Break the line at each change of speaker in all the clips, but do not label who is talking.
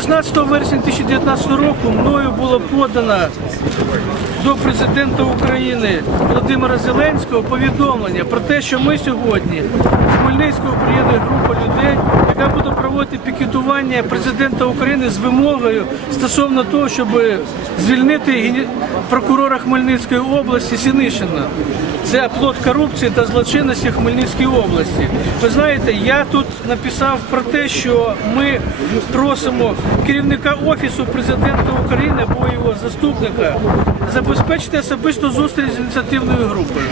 16 вересня 2019 року мною було подано до президента України Володимира Зеленського повідомлення про те, що ми сьогодні з Хмельницького приєднує група людей, яка буде проводити пікетування президента України з вимогою стосовно того, щоб звільнити прокурора Хмельницької області Сінишина. Це плод корупції та злочинності в Хмельницькій області. Ви знаєте, я тут написав про те, що ми просимо керівника офісу президента України або його заступника забезпечити особисту зустріч з ініціативною групою.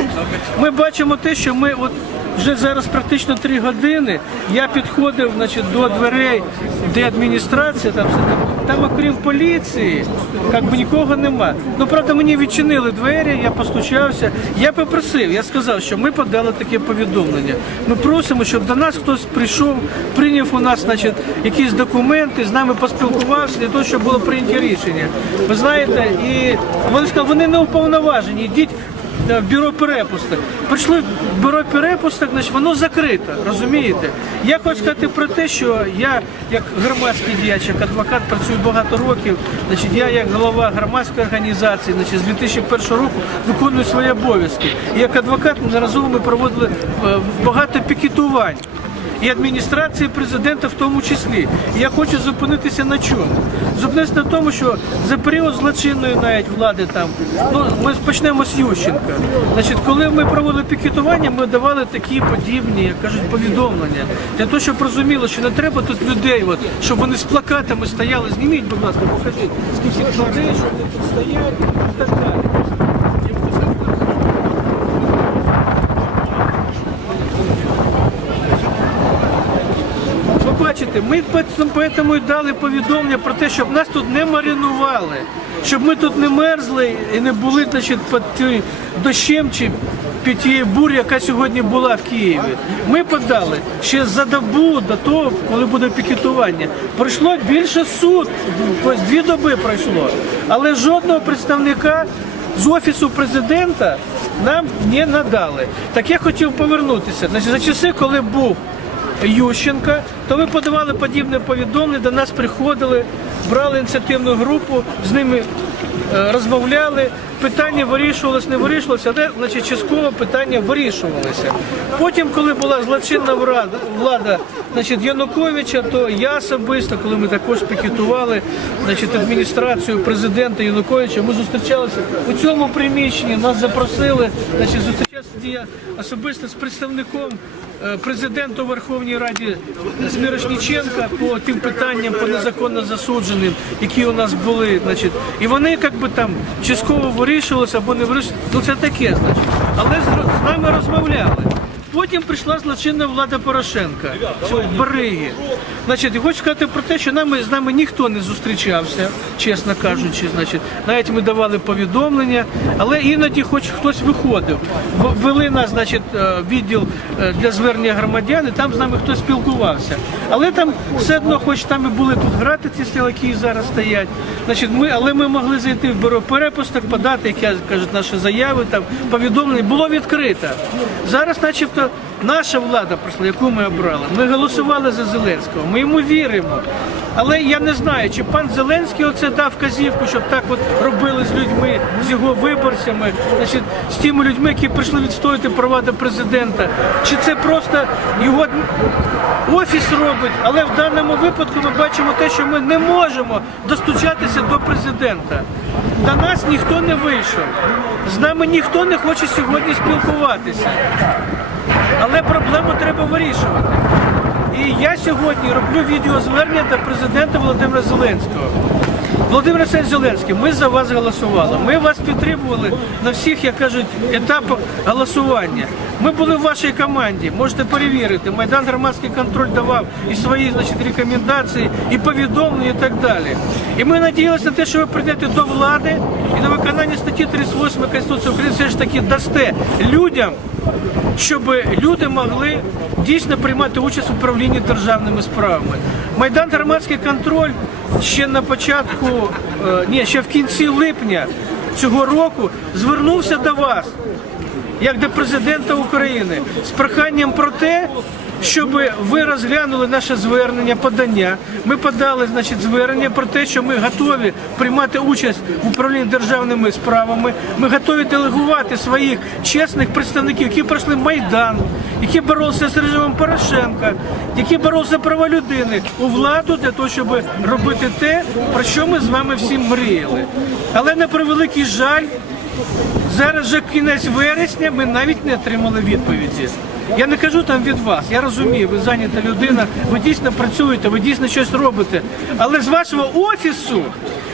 Ми бачимо те, що ми от вже зараз практично три години. Я підходив значить, до дверей, де адміністрація, там там. Окрім поліції, як би нікого нема. Ну правда, мені відчинили двері, я постучався. Я попросив, я сказав, що ми подали таке повідомлення. Ми просимо, щоб до нас хтось прийшов, прийняв у нас, значить, якісь документи, з нами поспілкувався для того, щоб було прийняті рішення. Ви знаєте, і вони сказали, вони не уповноважені. Йдіть бюро перепусток. Прийшли бюро перепусток, значить воно закрите, розумієте? Я хочу сказати про те, що я як громадський діяч, як адвокат працюю багато років. Значить, я як голова громадської організації, значить, з 2001 року виконую свої обов'язки. І як адвокат наразово ми проводили е, багато пікетувань. І адміністрації президента в тому числі. Я хочу зупинитися на чому? Зупинитися на тому, що за період злочинної навіть влади там, ну ми почнемо з Ющенка. Значить, коли ми проводили пікетування, ми давали такі подібні, як кажуть, повідомлення для того, щоб розуміло, що не треба тут людей, от, щоб вони з плакатами стояли. Зніміть, будь ласка, покажіть, скільки людей, щоб вони тут стоять і так далі. Ви бачите, ми тому і дали повідомлення про те, щоб нас тут не маринували, щоб ми тут не мерзли і не були значить, під дощем чи під тією бурю, яка сьогодні була в Києві. Ми подали ще за добу до того, коли буде пікетування. Пройшло більше суд, тобто дві доби пройшло. Але жодного представника з офісу президента нам не надали. Так я хотів повернутися. Значить, за часи, коли був Ющенка, то ми подавали подібне повідомлення, до нас приходили, брали ініціативну групу, з ними е, розмовляли. Питання вирішувалось, не вирішувалося, але значить, частково питання вирішувалися. Потім, коли була злочинна влада, влада значить, Януковича, то я особисто, коли ми також пікетували значить, адміністрацію президента Януковича, ми зустрічалися у цьому приміщенні, нас запросили, значить, зустрічався я особисто з представником е, президента у Верховній Раді Смірошніченка по тим питанням по незаконно засудженим, які у нас були. Значить, і вони як би там частково вирішилися або не вирішилися. Ну це таке, значить. Але з нами розмовляли. Потім прийшла злочинна влада Порошенка, цього бариги. Значить, я хочу сказати про те, що нами, з нами ніхто не зустрічався, чесно кажучи. Значить, навіть ми давали повідомлення, але іноді хоч хтось виходив. Ввели нас, значить, е, відділ е, для звернення громадян, і там з нами хтось спілкувався. Але там все одно, хоч там і були тут грати ці сили, які зараз стоять. Значить, ми, але ми могли зайти в бюро перепусток, подати, як кажуть, наші заяви, там повідомлення. Було відкрито. Зараз, начебто, наша влада прийшла, яку ми обрали. Ми голосували за Зеленського. Ми йому віримо. Але я не знаю, чи пан Зеленський оце дав вказівку, щоб так от робили з людьми, з його виборцями, значить, з тими людьми, які прийшли відстояти права до президента. Чи це просто його офіс робить, але в даному випадку ми бачимо те, що ми не можемо достучатися до президента. До нас ніхто не вийшов. З нами ніхто не хоче сьогодні спілкуватися. Вирішувати. І я сьогодні роблю відеозвернення до президента Володимира Зеленського. Володимир Зеленський, ми за вас голосували. Ми вас підтримували на всіх, як кажуть, етапах голосування. Ми були в вашій команді, можете перевірити. Майдан громадський контроль давав і свої значить, рекомендації, і повідомлення, і так далі. І ми надіялися на те, що ви прийдете до влади і на виконання статті 38 Конституції України все ж таки дасте людям щоб люди могли дійсно приймати участь в управлінні державними справами. Майдан громадський контроль ще на початку, е, ні, ще в кінці липня цього року звернувся до вас, як до президента України, з проханням про те, щоб ви розглянули наше звернення, подання. Ми подали значить, звернення про те, що ми готові приймати участь в управлінні державними справами. Ми готові делегувати своїх чесних представників, які пройшли Майдан, які боролися з режимом Порошенка, які боролися за права людини у владу для того, щоб робити те, про що ми з вами всі мріяли. Але на превеликий жаль, Зараз вже кінець вересня, ми навіть не отримали відповіді. Я не кажу там від вас, я розумію, ви зайнята людина, ви дійсно працюєте, ви дійсно щось робите. Але з вашого офісу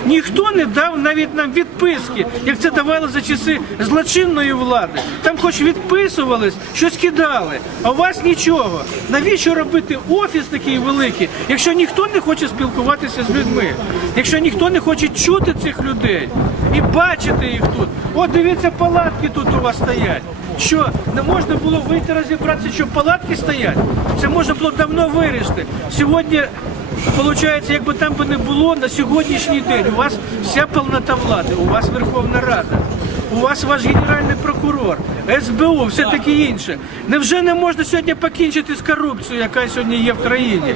ніхто не дав навіть нам відписки, як це давали за часи злочинної влади. Там хоч відписувались, щось кидали, а у вас нічого. Навіщо робити офіс такий великий, якщо ніхто не хоче спілкуватися з людьми, якщо ніхто не хоче чути цих людей і бачити їх тут. От дивіться, палатки тут у вас стоять. Що не можна було вийти розібратися, що палатки стоять? Це можна було давно вирішити. Сьогодні, виходить, якби там би не було на сьогоднішній день, у вас вся повнота влади, у вас Верховна Рада. У вас ваш генеральний прокурор, СБУ, все таке інше. Невже не можна сьогодні покінчити з корупцією, яка сьогодні є в країні?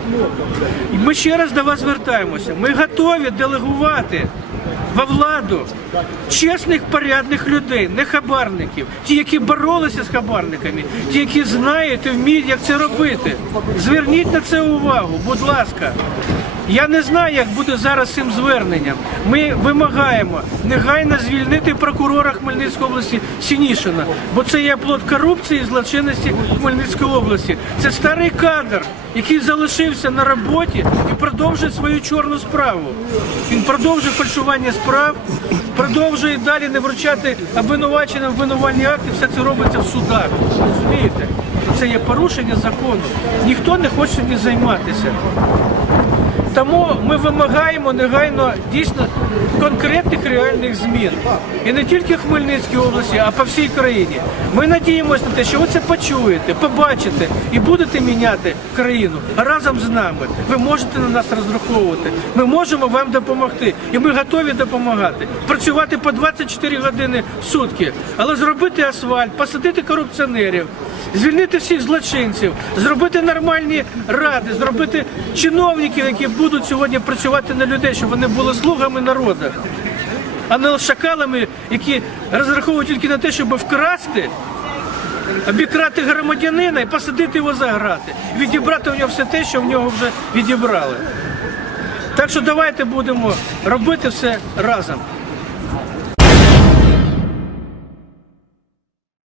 І ми ще раз до вас звертаємося. Ми готові делегувати во владу чесних, порядних людей, не хабарників, ті, які боролися з хабарниками, ті, які знають і вміють, як це робити. Зверніть на це увагу, будь ласка. Я не знаю, як буде зараз цим зверненням. Ми вимагаємо негайно звільнити прокурора Хмельницької області Сінішина, бо це є плод корупції і злочинності Хмельницької області. Це старий кадр, який залишився на роботі і продовжує свою чорну справу. Він продовжує фальшування справ, продовжує далі не вручати обвинуваченим обвинувальні акти. Все це робиться в судах. Розумієте? Це є порушення закону. Ніхто не хоче сьогодні займатися. Тому ми вимагаємо негайно дійсно конкретних реальних змін. І не тільки в Хмельницькій області, а по всій країні. Ми надіємося на те, що ви це почуєте, побачите і будете міняти країну разом з нами. Ви можете на нас розраховувати. Ми можемо вам допомогти. І ми готові допомагати. Працювати по 24 години в сутки, але зробити асфальт, посадити корупціонерів, звільнити всіх злочинців, зробити нормальні ради, зробити чиновників, які будуть сьогодні працювати на людей, щоб вони були слугами народу, а не шакалами, які розраховують тільки на те, щоб вкрасти, обікрати громадянина і посадити його за грати, відібрати у нього все те, що в нього вже відібрали. Так що давайте будемо робити все разом.